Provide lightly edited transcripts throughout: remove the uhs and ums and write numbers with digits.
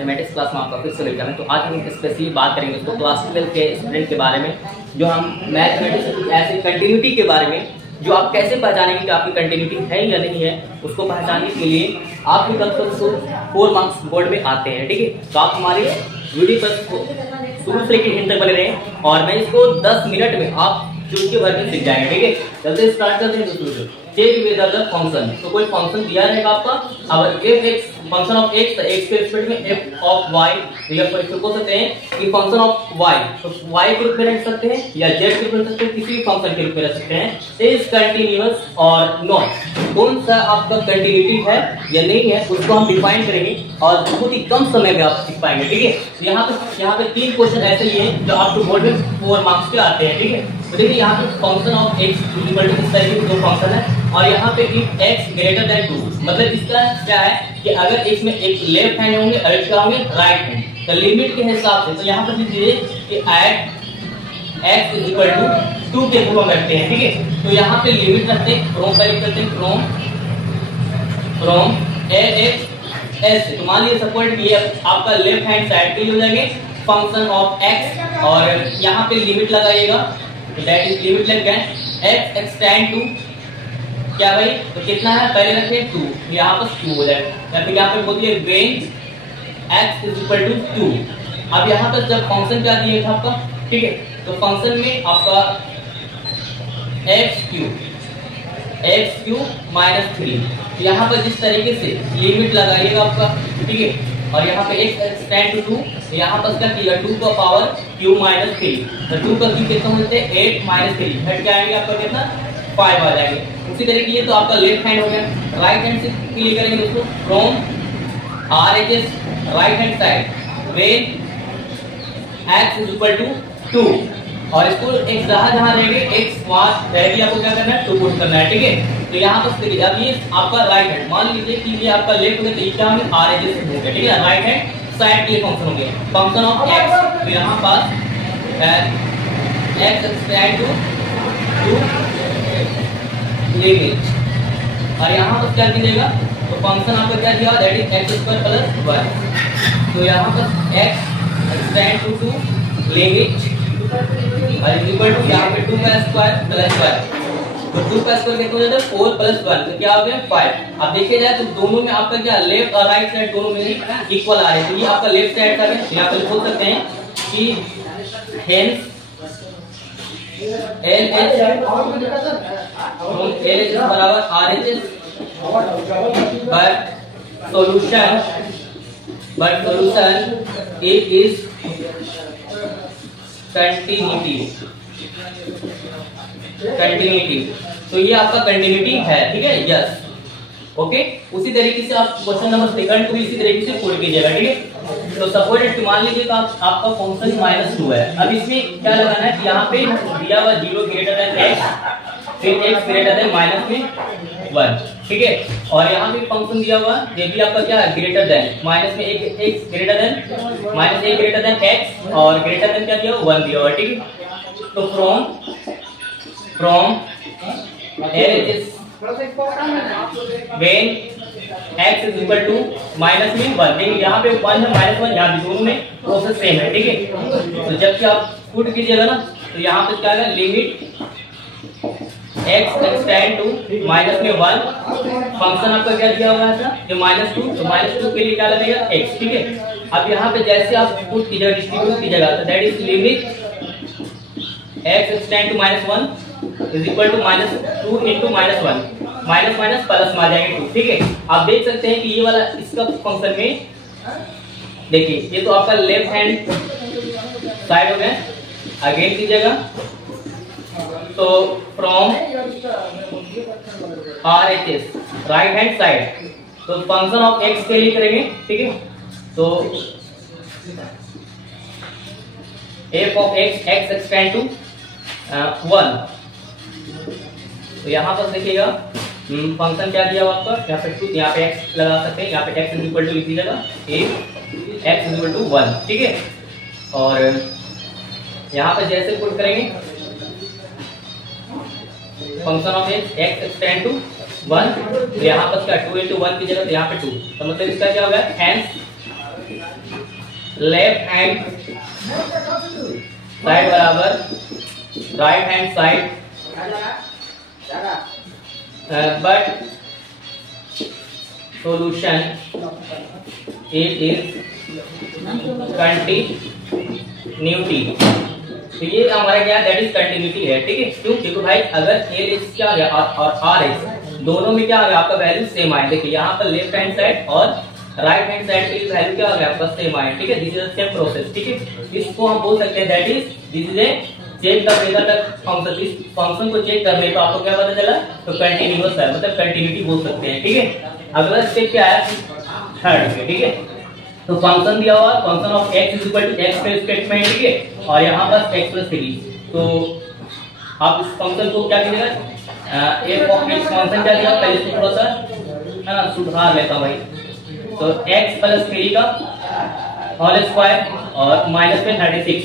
Mathematics class में आपका फिर से वेलकम है। तो आज हम स्पेशली बात करेंगे दोस्तों क्लास 12 के स्टूडेंट के बारे में, जो हम मैथमेटिक्स ऐसे कंटिन्यूटी के बारे में, जो आप कैसे पहचानेंगे कि आपकी कंटिन्यूटी है या नहीं है। उसको पहचानने के लिए आपकी कल 4 मार्क्स बोर्ड में आते हैं, ठीक है। तो आप हमारी वीडियो पर शुरू से लेकर एंड तक बने रहें और मैं इसको 10 मिनट में आप चुटकी भर के सीख जाएंगे, ठीक है। जल्दी स्टार्ट करते हैं दोस्तों। चेक विद द फंक्शन, तो कोई फंक्शन दिया रहेगा आपका, अगर f(x) फंक्शन ऑफ x, तो x के रिस्पेक्ट में f ऑफ y, तो ये पर बोल सकते हैं कि फंक्शन ऑफ y, तो y के रूप में रख सकते हैं या z के रूप में रख सकते हैं, किसी भी फंक्शन के रूप में रख सकते हैं। इज कंटीन्यूअस और नॉट, कौन सा आपका कंटिन्यूटी है या नहीं है उसको हम डिफाइन करेंगे और बहुत ही कम समय में आप सीख पाएंगे, ठीक है। तो यहाँ पे 3 क्वेश्चन ऐसे ही हैं जो आपको बोर्ड में 4 मार्क्स के आते हैं, ठीक है। तो देखिए यहाँ पे function of x equal to इस तरीके के दो फंक्शन है और यहाँ पे if x ग्रेटर देन 2, मतलब इसका क्या है कि अगर x में एक लेफ्ट हैंड होंगे और एक होंगे राइट हैंड, तो लिमिट के हिसाब से तो यहाँ पर दीजिए कि at x is equal to 2 के फॉर्म में रखते हैं, ठीक है। तो यहाँ पे लिमिट रखते हैं फ्रॉम करते हैं फ्रॉम ax s, तो मान लीजिए सपोर्ट ये आपका लेफ्ट हैंड साइड के लिए हो जाएंगे फंक्शन ऑफ x और यहाँ पे लिमिट लगाइएगा, दैट इज लिमिट लग गए x एक्सटेंड टू क्या भाई, तो कितना है पहले रखे 2, यहाँ पर 2 हो जाए या फिर यहाँ पे बोलिए when x is equal to 2। अब यहाँ पर जब फंक्शन क्या दिया था आपका, ठीक है, तो फंक्शन में आपका x क्यूब माइनस 3, यहाँ पर जिस तरीके से लिमिट लगाइएगा आपका, ठीक है, और यहाँ पे x एक्सटेंड टू 2, यहाँ पर क्या किया 2 का पावर क्यूब माइनस 3, तो 2 का क्यूब कितना होते हैं 8 माइनस 3, हट क्या आएंगे आपका कितना 5 आ जाएंगे। उसी तरीके ये तो आपका लेफ्ट हैंड हो गया। राइट हैंड से क्लियर करेंगे दोस्तों, from RHS right hand side when x is equal to 2, और इसको एक जहां रहेंगे x वहां रहेगी, आपको क्या करना है 2 पुट करना है, ठीक है। तो यहाँ पर देखिए अब ये आपका राइट हैंड, मान लीजिए कि ये आपका लेफ्ट हो गया, तो ये क्या होंगे RHS से हो गया, ठीक है। राइट हैंड साइड के लिए फंक्शन हो गया फंक्शन ऑफ x, तो यहाँ पर x एक्सटेंड टू लिमिट, और यहाँ पर क्या कीजिएगा, तो फंक्शन आपको क्या दिया that is x square plus 1, तो यहाँ पर x एक्सटेंड टू लिमिट और इक्वल टू यहाँ पे 2 का स्क्वायर प्लस 1, तो 2 का स्क्वायर कितना हो जाता है 4 प्लस 1, तो क्या हो गया 5। अब देखिए जाए तो दोनों में आपका क्या लेफ्ट और राइट साइड दोनों में इक्वल आ रहे हैं, तो ये आपका लेफ्ट साइड का है, यहाँ पर बोल सकते हैं कि हेंस LH बराबर RHS, but solution it is continuity, तो ये आपका कंटिन्यूटी है, ठीक है, यस ओके। उसी तरीके से आप क्वेश्चन नंबर 2 को भी इसी तरीके से पुट कीजिएगा, ठीक है। तो सपोज मान लीजिए तो आपका फंक्शन -2 है। अब इसमें क्या लगाना है कि यहाँ पे दिया हुआ 0 ग्रेटर देन x, फिर x ग्रेटर देन -1, ठीक है, और यहाँ पे फंक्शन दिया हुआ ये भी आपका क्या है ग्रेटर देन माइनस में x greater than -1 greater than x और ग्रेटर देन क्या दिया हुआ 1 दिया हुआ, ठीक है। तो from LHS when x is equal to minus में 1, देखिए यहाँ पे 1 है -1, यहाँ भी दोनों में प्रोसेस सेम है, ठीक है। तो जब कि आप पुट कीजिएगा ना, तो यहाँ पे क्या है limit x extend to minus में 1, फंक्शन आपका क्या दिया हुआ था जो -2, तो -2 के लिए क्या लगेगा x, ठीक है। अब यहाँ पे जैसे आप पुट कीजिएगा डिस्ट्रीब्यूट कीजिएगा, तो that is limit x extend to -1 is equal to -2 into -1, minus minus plus में आ जाएंगे 2, ठीक है। आप देख सकते हैं कि ये वाला इसका फंक्शन में देखिए ये तो आपका लेफ्ट हैंड साइड हो गया, अगेन कीजिएगा तो from RHS right hand side, तो फंक्शन ऑफ x के लिए करेंगे, ठीक है। तो f of x extend to 1, तो यहाँ पर देखिएगा फंक्शन क्या दिया हुआ आपका, यहाँ पे 2, यहाँ पे x लगा सकते हैं, यहाँ पे x इज इक्वल टू लिख दीजिएगा x इज इक्वल टू 1, ठीक है। और यहाँ पे जैसे पुट करेंगे function of x extend to 1, यहाँ पर क्या 2 into 1 की जगह यहाँ पे 2, तो मतलब इसका क्या होगा हैंस लेफ्ट हैंड साइड बराबर right hand side, but solution is continuity। तो ये हमारा क्या दैट इज कंटिन्यूटी है, ठीक है। क्यों? क्योंकि भाई अगर एल क्या आ गया और आर एक्स दोनों में क्या आ गया आपका वैल्यू सेम आए। देखिए यहाँ पर लेफ्ट हैंड साइड और राइट हैंड साइड की वैल्यू क्या आ गया आपका सेम आए, ठीक है। This is the same process, ठीक है। इसको हम बोल सकते हैं that is this is a check the result function. इस फंक्शन को चेक करने पर आपको क्या पता चला, तो कंटिन्यूअस है, मतलब कंटिन्यूटी बोल सकते हैं, ठीक है। अगला स्टेप क्या है, थर्ड पे, ठीक है। तो फंक्शन दिया हुआ function of x is equal to x का स्टेटमेंट, ठीक है, और यहाँ पर x प्लस 3। तो आप इस फंक्शन को क्या कीजिएगा, एक ऑफ x फंक्शन क्या दिया, पहले इसको थोड़ा सा है ना सुधार लेता हूं भाई। तो x प्लस 3 का होल स्क्वायर और माइनस में 36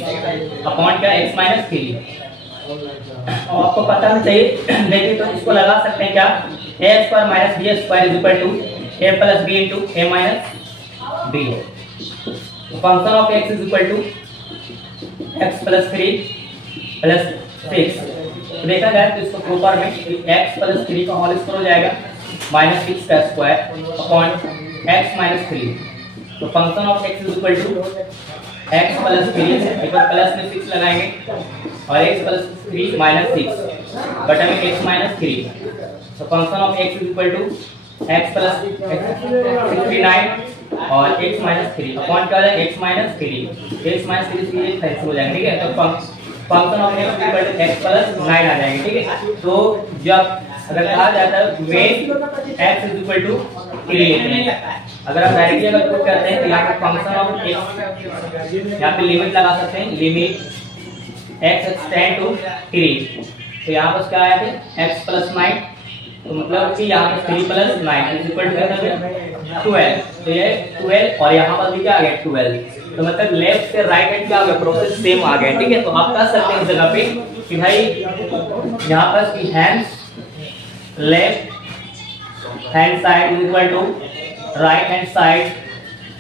अपॉन क्या x माइनस 3। और आपको पता नहीं चाहिए देखिए, तो इसको लगा सकते हैं क्या, a square minus b square is equal to a plus b into a minus b। Function of x is equal to x plus 3 plus 6। तो देखा जाए तो इसको प्रॉपर में x प्लस 3 का होल स्क्वायर हो जाएगा माइनस 6 का स्क्वायर अपॉन x माइनस 3। तो function of x is equal to x plus 3, एक बार प्लस में 6 लगाएंगे और x प्लस 3 माइनस 6 बटा में x माइनस 3। तो function of x is equal to x plus 69 और x माइनस 3 अपॉन क्या है x माइनस 3। x माइनस 3 से ये कैंसिल हो जाएंगे, ठीक है। तो function of x equal to x plus 9 आ जाएंगे, ठीक है। तो जब अगर कहा जाता है when x is equal to 3 लेते हैं, अगर आप डायरेक्टली अगर प्रूव करते हैं तो यहाँ पे फंक्शन ऑफ x यहाँ पे लिमिट लगा सकते हैं, लिमिट x एक्सटेंड टू 3। तो यहाँ पर क्या आया है x प्लस 9, तो मतलब कि यहाँ पे 3 प्लस 9 इज इक्वल टू 12। तो ये 12 और यहाँ पर भी क्या आ गया 12। तो मतलब लेफ्ट से राइट हैंड क्या आ गया, प्रोसेस सेम आ गया, ठीक है। तो आप कह सकते हैं इस जगह पे कि भाई यहाँ पर की hands left hand side is equal to right hand side.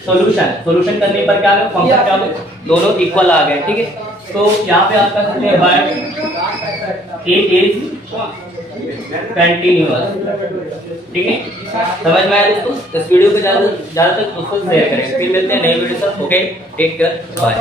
Solution करने पर क्या आ गया, फंक्शन क्या आ गया, दोनों इक्वल आ गए, ठीक है। तो यहाँ पे आप कह सकते हैं बट इट इज कंटिन्यूअस, ठीक है। समझ में आया दोस्तों? इस वीडियो को ज्यादा तक दोस्तों शेयर करें। फिर मिलते हैं नए वीडियो से। Okay, take care, bye.